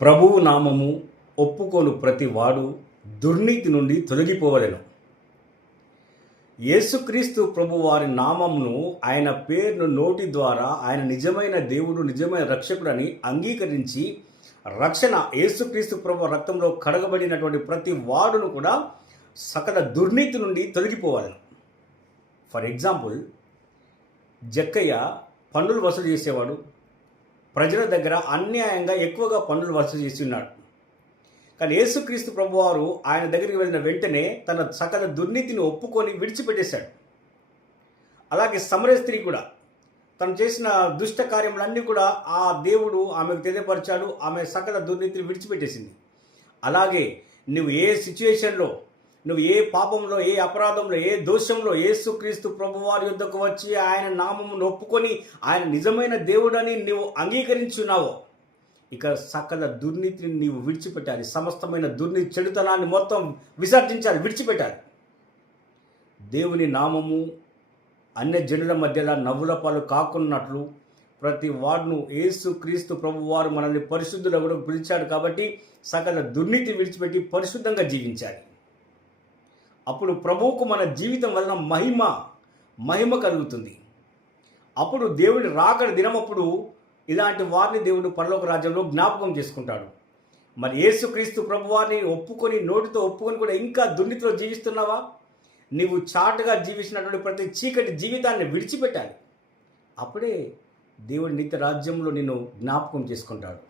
ప్రభువు నామము ఒప్పుకొను ప్రతి వాడు దుర్నీతి నుండి తొలగిపోవలెను. యేసుక్రీస్తు ప్రభు వారి నామమును, ఆయన పేరును నోటి ద్వారా ఆయన నిజమైన దేవుడు, నిజమైన రక్షకుడని అంగీకరించి రక్షణ యేసుక్రీస్తు ప్రభు రక్తంలో కడగబడినటువంటి ప్రతి వాడును కూడా సకల దుర్నీతి నుండి తొలగిపోవాలి. ఫర్ ఎగ్జాంపుల్, జక్కయ్య పన్నులు వసూలు చేసేవాడు. ప్రజల దగ్గర అన్యాయంగా ఎక్కువగా పన్నులు వసూలు చేసి ఉన్నాడు. కానీ యేసుక్రీస్తు ప్రభువారు ఆయన దగ్గరికి వెళ్ళిన వెంటనే తన సకల దుర్నీతిని ఒప్పుకొని విడిచిపెట్టేశాడు. అలాగే సమరయ స్త్రీ కూడా తను చేసిన దుష్ట కార్యములన్నీ కూడా ఆ దేవుడు ఆమెకు తెలియపరిచాడు. ఆమె సకల దుర్నీతిని విడిచిపెట్టేసింది. అలాగే నువ్వు ఏ సిచ్యువేషన్లో, నువ్వు ఏ పాపంలో, ఏ అపరాధంలో, ఏ దోషంలో యేసుక్రీస్తు ప్రభువారి యుద్ధకు వచ్చి ఆయన నామమును ఒప్పుకొని ఆయన నిజమైన దేవుడని నీవు అంగీకరించున్నావో, ఇక సకల దుర్నీతిని నీవు విడిచిపెట్టాలి. సమస్తమైన దుర్నీతి, చెడుతనాన్ని మొత్తం విసర్జించాలి, విడిచిపెట్టాలి. దేవుని నామము అన్య జనుల మధ్యలో నవ్వుల పాలు కాకున్నట్లు ప్రతి వాడును యేసుక్రీస్తు ప్రభువారు మనల్ని పరిశుద్ధులుగా పిలిచాడు. కాబట్టి సకల దుర్నీతి విడిచిపెట్టి పరిశుద్ధంగా జీవించాలి. అప్పుడు ప్రభువుకు మన జీవితం వలన మహిమ కలుగుతుంది. అప్పుడు దేవుని రాకడ దినమప్పుడు ఇలాంటి వారిని దేవుడు పరలోక రాజ్యంలో జ్ఞాపకం చేసుకుంటాడు. మరి యేసుక్రీస్తు ప్రభువారిని ఒప్పుకొని, నోటితో ఒప్పుకొని కూడా ఇంకా దుర్నీతిలో జీవిస్తున్నావా? నీవు చాటుగా జీవించినటువంటి ప్రతి చీకటి జీవితాన్ని విడిచిపెట్టాలి. అప్పుడే దేవుడి నిత్య రాజ్యంలో నిన్ను జ్ఞాపకం చేసుకుంటాడు.